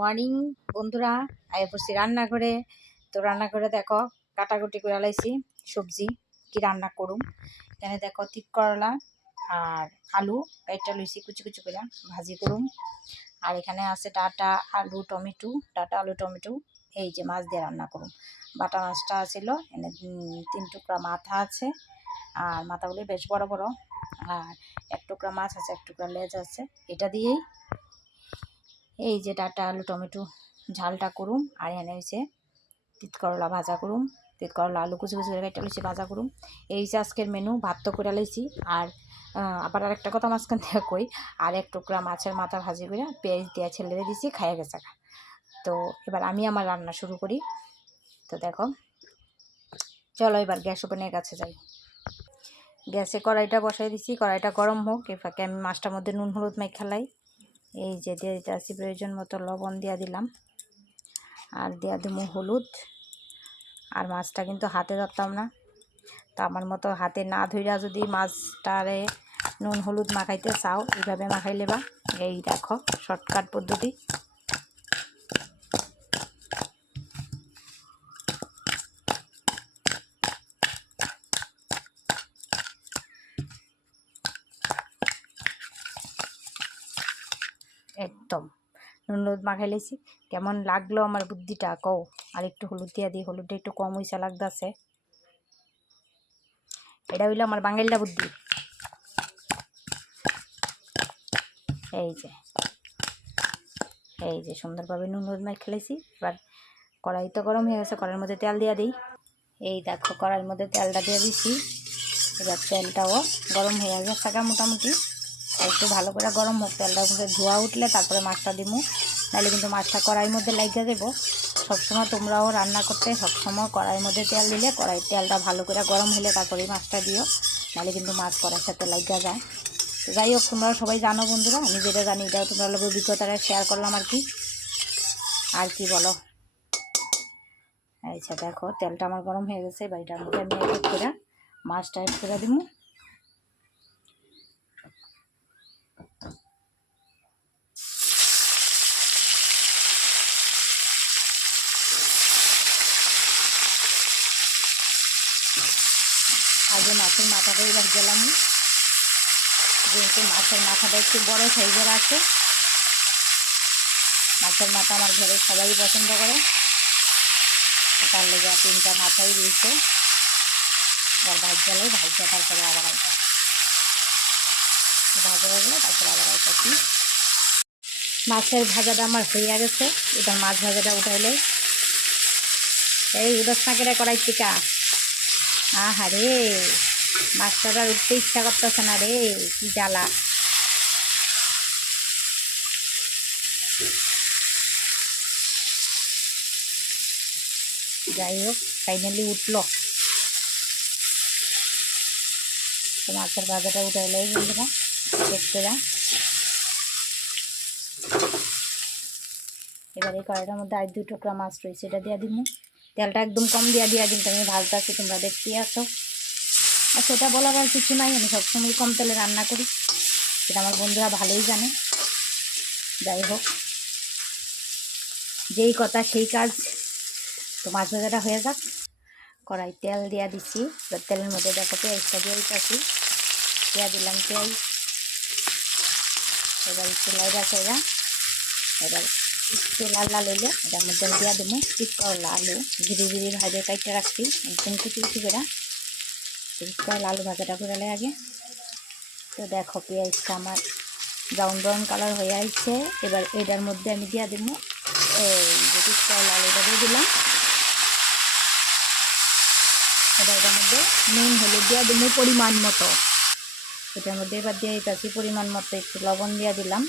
Morning বন্ধুরা, আয় পড়ছি রান্নাঘরে। তো রান্নাঘরে দেখো, কাটাকুটি করে লাইছি সবজি, কি রান্না করুম। এখানে দেখো তিত করলা আর আলু এটা লইছি কুচি কুচি করে ভাজি করুম। আর এখানে আছে ডাটা, আলু, টমেটো, ডাটা, আলু, টমেটো, এই যে মাছ দিয়ে রান্না করুম। বাটা মাছটা ছিল এনে তিন টুকরা মাথা আছে, আর মাথাগুলি বেশ বড় বড়। আর এক টুকরা মাছ আছে, এক টুকরা লেজ আছে। এটা দিয়েই এই যে ডাটা, আলু, টমেটো ঝালটা করুম, আর এনে হয়েছে তিত করলা ভাজা করুম, তিত করলা, আলু কুচি কুচি করে কেটে ভাজা করুম। এই যে আজকের মেনু ভাত তো করে লইছি, আর আবার আর একটা কথা মাঝখান থেকে কই, আর এক টুকরা মাছের মাথা ভাজি করে পেঁয়াজ দিয়ে ছেলে দিছি, খাইয়া গেছে। তো এবার আমি আমার রান্না শুরু করি। তো দেখো, চলো এবার গ্যাস ওপেনের কাছে যাই। গ্যাসে কড়াইটা বসাই দিছি, কড়াইটা গরম হোক এ ফাঁকে আমি মাছটার মধ্যে নুন, হলুদ মাই খেলাই এই যে দিয়ে দিতে প্রয়োজন মতো লবণ দিয়া দিলাম। আর দিয়া দিব হলুদ। আর মাছটা কিন্তু হাতে ধরতাম না। তো আমার মতো হাতে না ধইরা যদি মাছটারে নুন হলুদ মাখাইতে চাও, এইভাবে মাখাই লেবা এই দেখো, শর্টকাট পদ্ধতি। একদম। নুন হলুদ মাখাই লেছি কেমন লাগল আমার বুদ্ধিটা? কও। আর একটু হলুদ দিয়া দিই হলুদটা একটু কম হইসা লাগতাছে। এটা হইল আমার বাঙালিটা বুদ্ধি। এই যে। এই যে সুন্দরভাবে নুন হলুদ মাখ খেলেছি এবার কড়াই তো গরম হয়ে গেছে, কড়াইয়ের মধ্যে তেল দিয়ে দিই। এই দেখো, কড়াইয়ের মধ্যে তেলটা দিয়ে দিছি। এবার তেলটাও গরম হয়ে গেছে মোটামুটি। একটু ভালো করে গরম হোক, তেলটার মধ্যে ধোয়া উঠলে তারপরে মাছটা দিমু। নাহলে কিন্তু মাছটা কড়াইয়ের মধ্যে লাগিয়ে দেবো। সবসময় তোমরাও রান্না করতে, সবসময় কড়াইয়ের মধ্যে তেল দিলে কড়াই তেলটা ভালো করে গরম হলে তারপরে মাছটা দিও। নাহলে কিন্তু মাছ কড়াইয়ের সাথে লাগিয়ে যায়। যাই হোক, তোমরাও সবাই জানো বন্ধুরা, আমি যেটা জানি এটাও তোমরা লোক অভিজ্ঞতাটা শেয়ার করলাম আর কি। আর কি বলো? আচ্ছা দেখো, তেলটা আমার গরম হয়ে গেছে বাড়িটার মধ্যে আমি এক করে মাছটা এক করে দিব আগে মাছের মাথাটা এবার গেলাম। যেহেতু মাছের মাথাটা একটু বড় সাইজের আছে, মাছের মাথা আমার ঘরে সবাই পছন্দ করে। তার লেগে তিনটা মাথাই দিয়েছে এবার ভাজ গেলে ভাজটা তারপরে আবার আইটা ভাজা হয়ে গেলে তারপরে আবার আইটা কি মাছের ভাজাটা আমার হয়ে গেছে। এবার মাছ ভাজাটা উঠাইলে। এই উদস নাকেরা করাই টিকা আহা রে আর উঠতে ইচ্ছা করতেছে না রে, কি জ্বালা। যাই হোক ফাইনালি উঠল। তো মাছের ভাজাটা উঠে এলো বন্ধুরা চেক করে। এবার এই কড়াইটার মধ্যে আর দুই টুকরা মাছ রয়েছে, এটা দিয়ে দিব। তেলটা একদম কম দিয়া দিয়া কিন্তু আমি ভাজতেছি, তোমরা দেখতেই আসো আর সেটা বলার আর কিছু নাই, আমি সবসময় কম তেলে রান্না করি। সেটা আমার বন্ধুরা ভালোই জানে। যাই হোক, যেই কথা সেই কাজ। তো মাছ ভাজাটা হয়ে যাক। কড়াই তেল দিয়া দিছি। তেলের মধ্যে দেখো পেঁয়াজটা দিয়ে দিতেছি। দিয়া দিলাম পেঁয়াজ। এবার একটু লাইরা সেরা এবার একটু লাল লাল হইলে এটার মধ্যে দিয়া দেবো। করলা আলু ধীরে ধীরে ভাজে কাইটে রাখছি। একদম কুচি কুচি করে। করলা আলু ভাজাটা করে আগে। তো দেখো পেঁয়াজটা আমার ব্রাউন ব্রাউন কালার হয়ে আসছে এবার এটার মধ্যে আমি দিয়া দেবো, এই করলা আলুটা দিয়ে দিলাম। এবার এটার মধ্যে নুন, হলুদ দিয়া দেবো পরিমাণ মতো। এটার মধ্যে এবার দিয়ে দিতেছি পরিমাণ মতো একটু লবণ দিয়ে দিলাম।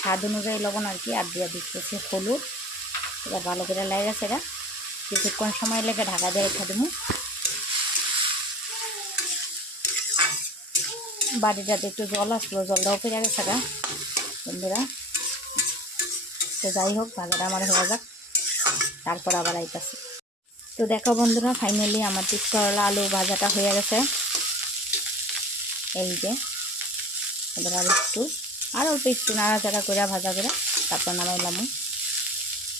স্বাদ অনুযায়ী লবণ আর কি, আর দিয়ে দিতেছি হলুদ। এবার ভালো করে লাগে সেটা কিছুক্ষণ সময় লেগে ঢাকা দিয়ে রেখে দেবো। বাড়িটাতে একটু জল আসলো, জলটাও পেরে গেছে গা, বন্ধুরা। তো যাই হোক ভাজাটা আমার হয়ে যাক, তারপর আবার আইতাছি। তো দেখো বন্ধুরা ফাইনালি আমার ঠিক করলা আলু ভাজাটা হয়ে গেছে। এই যে, এবার আর একটু, আর অল্প একটু নাড়াচাড়া করে ভাজা করে তারপর নামাইলাম।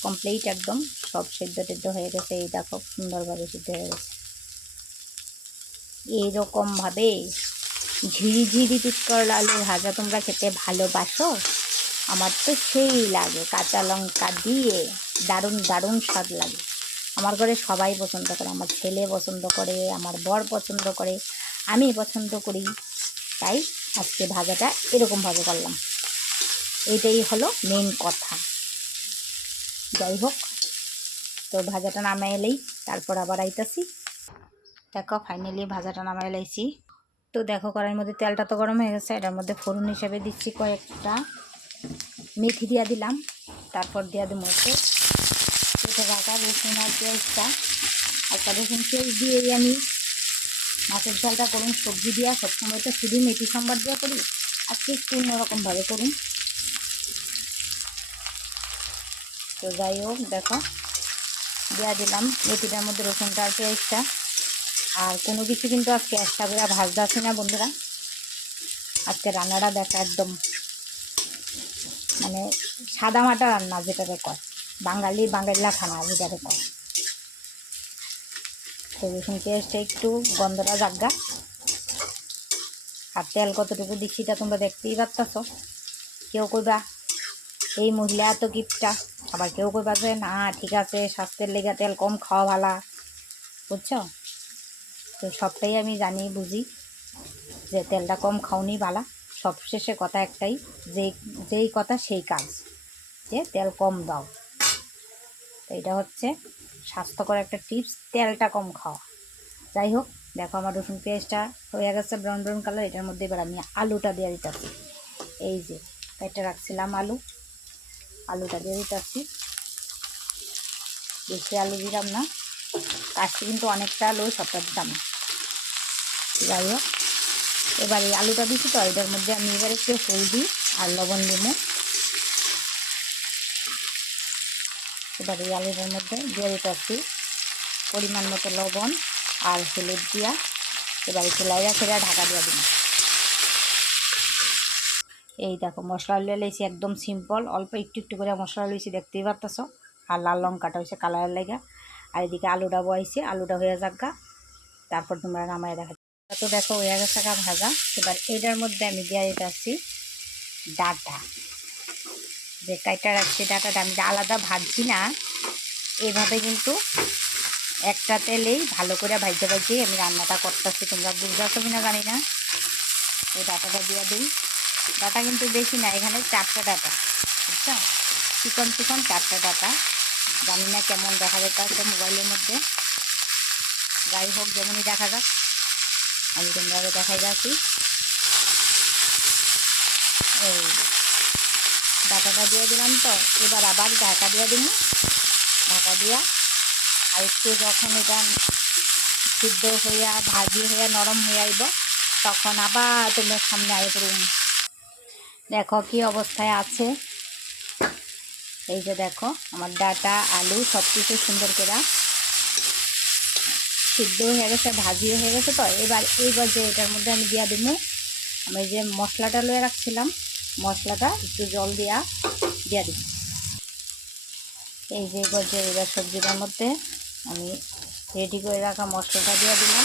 কমপ্লিট একদম, সব সেদ্ধ টেদ্ধ হয়ে গেছে, এই দেখো, সুন্দরভাবে সিদ্ধ হয়ে গেছে। এইরকমভাবে ঝিরি ঝিরি করলা আলু ভাজা তোমরা খেতে ভালোবাসো? আমার তো সেই লাগে, কাঁচা লঙ্কা দিয়ে দারুণ দারুণ স্বাদ লাগে। আমার ঘরে সবাই পছন্দ করে, আমার ছেলে পছন্দ করে, আমার বর পছন্দ করে, আমি পছন্দ করি। তাই আজকে ভাজাটা এরকমভাবে করলাম। এটাই হলো মেন কথা। যাই হোক, তো ভাজাটা নামাই এলেই, তারপর আবার আইতাছি। দেখো ফাইনালি ভাজাটা নামাই এলাইছি। তো দেখো কড়াইয়ের মধ্যে তেলটা তো গরম হয়ে গেছে, এটার মধ্যে ফোড়ন হিসেবে দিচ্ছি কয়েকটা। মেথি দিয়া দিলাম, তারপর দিয়া দিব হচ্ছে কেটে রাখা রসুন আর পেঁয়াজটা। একটা রসুন পেঁয়াজ দিয়েই আমি মাছের ঝালটা করুন, সবজি দিয়া সবসময় তো শুধু মেথি সম্বার দিয়ে করি আজকে একটু অন্যরকমভাবে করুন। তো যাই হোক, দেখো দেওয়া দিলাম মেথিটার মধ্যে রসুনটা আর পেঁয়াজটা। আর কোনো কিছু কিন্তু আজকে একটা করে ভাজতে না, বন্ধুরা। আজকে রান্নাটা দেখা একদম মানে সাদা মাটা রান্না যেটাকে কয়, বাঙালি বাঙালিরা খানা যেটাকে কয়। তো রসুন পেঁয়াজটা একটু গন্ধটা জাগা। আর তেল কতটুকু দিচ্ছি তা তোমরা দেখতেই পারতাছ। কেউ কইবা, এই মহিলা এত গিফটটা আবার কেউ কইবা যে, না, ঠিক আছে, স্বাস্থ্যের লেগে তেল কম খাওয়া ভালা। বুঝছ? তো সবটাই আমি জানি বুঝি যে তেলটা কম খাওনি ভালা সবশেষে কথা একটাই যে যেই কথা সেই কাজ, যে তেল কম দাও। তো এটা হচ্ছে স্বাস্থ্যকর একটা টিপস, তেলটা কম খাওয়া। যাই হোক, দেখো আমার রসুন পেঁয়াজটা হয়ে গেছে ব্রাউন ব্রাউন কালার, এটার মধ্যে এবার আমি আলুটা দিয়ে দিতেছি। এই যে, এটা রাখছিলাম আলু। আলুটা দিয়ে দিতেছি। বেশি আলু দিলাম না। কাশি কিন্তু অনেকটা আলু সবটা দিতাম। না যাই হোক এবার এই আলুটা দিচ্ছি তো এটার মধ্যে আমি এবার একটু হলদি আর লবণ দিব। এবার এই আলুটার মধ্যে দিয়ে দিতেছি পরিমাণ মতো লবণ আর হলুদ দিয়া এবার একটু লাইরা ফেরা ঢাকা দিয়ে দিন এই দেখো, মশলা লইছি একদম সিম্পল অল্প একটু একটু করে মশলা লইছি, দেখতেই পারতেছ? আর লাল লঙ্কাটা হয়েছে কালারের লেগা। আর এদিকে আলুটা বয়েছে, আলুটা হয়ে যাক তারপর তোমরা নামায় দেখা তো দেখো হয়ে গেছে ভাজা। এবার এটার মধ্যে আমি দিয়ে আসছি ডাটা। যে কাইটা রাখছি ডাটাটা আমি আলাদা ভাজছি না, এভাবে কিন্তু একটা তেলেই ভালো করে ভাজতে ভাজতে আমি রান্নাটা করতেছি। তোমরা বুঝতে পারছ কিনা জানি না। এই ডাটাটা দিয়ে দিই। ডাটা কিন্তু বেশি না, এখানে চারটা ডাটা, বুঝছ? চিকন চিকন চারটা ডাটা। জানি না কেমন দেখা যেতে আছে মোবাইলের মধ্যে। যাই হোক, যেমনই দেখা যাক। আমি তোমরা দেখাই যাচ্ছি এই ডাটাটা দিয়ে দিলাম তো। এবার আবার ঢাকা দিয়ে দিব ঢাকা দিয়া আর একটু যখন এটা সিদ্ধ হইয়া ভাজি হইয়া নরম হয়ে আইব তখন আবার তোমার সামনে আই পড়ুম দেখো কি অবস্থায় আছে। এই যে দেখো, আমার ডাটা, আলু সব কিছু সুন্দর করে সিদ্ধ হয়ে গেছে, ভাজিও হয়ে গেছে তো। এবার এই যে এটার মধ্যে আমি দিয়া দিব, আমি যে মশলাটা লয়ে রাখছিলাম, মশলাটা একটু জল দিয়া দিয়া দিব। এই যে যে এবার সবজিটার মধ্যে আমি রেডি করে রাখা মশলাটা দিয়ে দিলাম।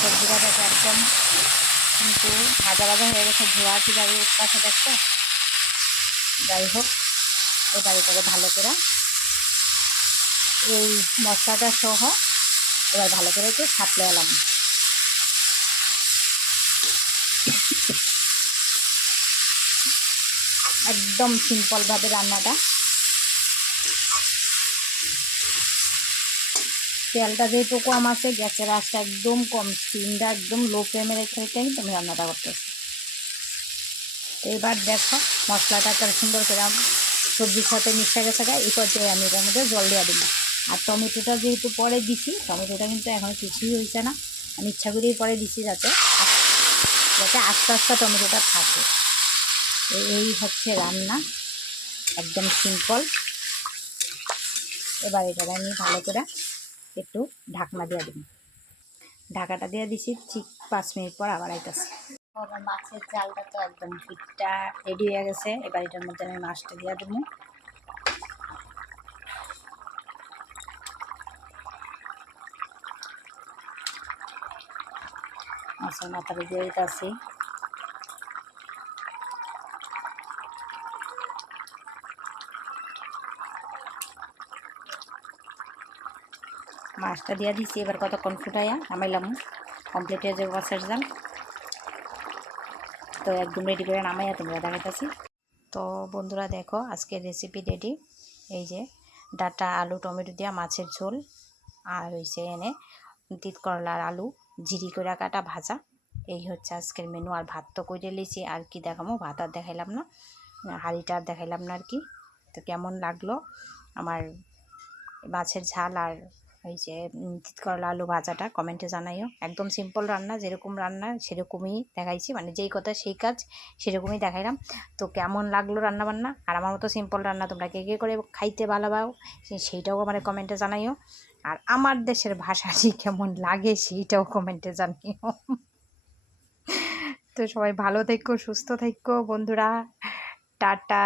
সবজিটা একদম কিন্তু ভাজা ভাজা হয়ে গেছে, ধোয়া কীভাবে উঠতেছে দেখছ? যাই হোক, এবার এটাকে ভালো করে এই মশলাটা সহ এবার ভালো করে একটু সাপলে এলাম। একদম সিম্পলভাবে রান্নাটা। তেলটা যেহেতু কম আছে, গ্যাসের আঁচটা একদম কম স্টিমটা একদম লো ফ্লেমে রেখে রেখে তুমি রান্নাটা করতেছি। এবার দেখো মশলাটা তার সুন্দর করে সবজির সাথে মিশে গেছে এই পর্যায়ে আমি এটার মধ্যে জল দেওয়া দিলাম। আর টমেটোটা যেহেতু পরে দিছি, টমেটোটা কিন্তু এখন কিছুই হয়েছে না। আমি ইচ্ছা করেই পরে দিছি যাতে যাতে আস্তে আস্তে টমেটোটা থাকে। এই হচ্ছে রান্না, একদম সিম্পল এবার এটা আমি ভালো করে একটু ঢাকনা দিয়ে দিন ঢাকাটা দিয়ে দিছি, ঠিক পাঁচ মিনিট পর আবার আইতেছে। মাছের জালটা তো একদম পিঠটা রেডি হয়ে গেছে। এবার এটার মধ্যে আমি মাছটা দিয়ে দেবো। মাছের মাথাটা দিয়ে আসি মাছটা দিয়ে দিছি, এবার কতক্ষণ ফুটাইয়া নামাইলাম। কমপ্লিট হয়ে যাবে মাছের জাল তো একদম রেডি করে নামাইয়া তোমরা দেখাইতেছি। তো বন্ধুরা দেখো, আজকের রেসিপি রেডি এই যে ডাটা, আলু, টমেটো দিয়া মাছের ঝোল। আর হয়েছে এনে তিত করলার আলু। জিরি করে কাটা ভাজা। এই হচ্ছে আজকের মেনু আর ভাত তো করে লিছি, আর কি দেখামো? ভাত আর দেখাইলাম না। হাঁড়িটা আর দেখাইলাম না আর কি। তো কেমন লাগল? আমার মাছের ঝাল আর ওই যে করলা আলু ভাজাটা কমেন্টে জানাইও। একদম সিম্পল রান্না, যেরকম রান্না সেরকমই দেখাইছি। মানে যেই কথা সেই কাজ সেরকমই দেখাইলাম। তো কেমন লাগল রান্না বান্না আর আমার মতো সিম্পল রান্না তোমরা কে কে করে খাইতে ভালো পাও সেইটাও আমার কমেন্টে জানাইও। আর আমার দেশের ভাষাটি কেমন লাগে সেইটাও কমেন্টে জানিও। তো সবাই ভালো থেকো, সুস্থ থেকো বন্ধুরা। টাটা।